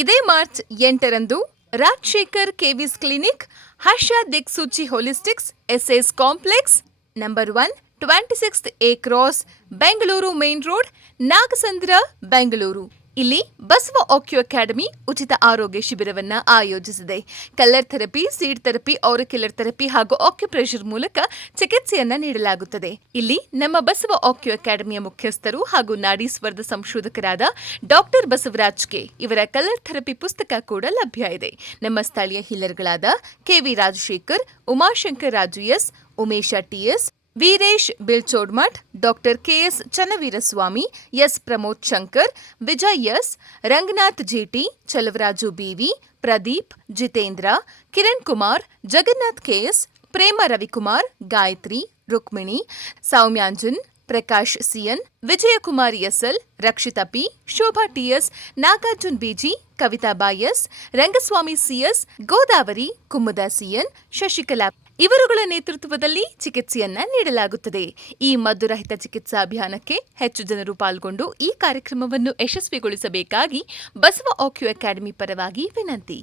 ಇದೇ ಮಾರ್ಚ್ 8ರಂದು Rajashekar KV's clinic, Harsha Diksuchi holistics, SS complex, number 1, 26th A cross, Bengaluru main road, Nagasandra, Bengaluru. ಇಲ್ಲಿ Basava acu academy ಉಚಿತ ಆರೋಗ್ಯ ಶಿಬಿರವನ್ನ ಆಯೋಜಿಸಿದೆ. Colour therapy, seed therapy, auricular therapy ಹಾಗೂ ಆಕ್ಯುಪ್ರೆಷರ್ ಮೂಲಕ ಚಿಕಿತ್ಸೆಯನ್ನ ನೀಡಲಾಗುತ್ತದೆ. ಇಲ್ಲಿ ನಮ್ಮ ಬಸವ ಆಕ್ಯೂ ಅಕಾಡೆಮಿಯ ಮುಖ್ಯಸ್ಥರು ಹಾಗೂ ನಾಡೀಸ್ವರ್ಧ ಸಂಶೋಧಕರಾದ ಡಾಕ್ಟರ್ ಬಸವರಾಜ್ ಕೆ ಇವರ ಕಲರ್ ಥೆರಪಿ ಪುಸ್ತಕ ಕೂಡ ಲಭ್ಯ ಇದೆ. ನಮ್ಮ ಸ್ಥಳೀಯ ಹೀಲರ್ಗಳಾದ KV Rajashekar, Umashankar Raju S, Umesha TS, Veeresh Bilchodmath, doctor KS Channaveeraswamy, S Pramod Shankar, Vijay S, Ranganath GT, Chalavaraju BV, Pradeep, Jitendra, Kiran Kumar, Jagannath KS, Prema Ravikumar, Gayatri, Rukmini, Soumyanjan, Prakash CN, Vijayakumar SL, Rakshita P, Shobha TS, Nagarjun BG, Kavitha Bayas, Rangaswamy CS, Godavari, Kumuda CN, Shashikala ಇವರುಗಳ ನೇತೃತ್ವದಲ್ಲಿ ಚಿಕಿತ್ಸೆಯನ್ನ ನೀಡಲಾಗುತ್ತದೆ. ಈ ಮದ್ದುರಹಿತ ಚಿಕಿತ್ಸಾ ಅಭಿಯಾನಕ್ಕೆ ಹೆಚ್ಚು ಜನರು ಪಾಲ್ಗೊಂಡು ಈ ಕಾರ್ಯಕ್ರಮವನ್ನು ಯಶಸ್ವಿಗೊಳಿಸಬೇಕಾಗಿ ಬಸವ ಆಕ್ಯೂ ಅಕಾಡೆಮಿ ಪರವಾಗಿ ವಿನಂತಿ.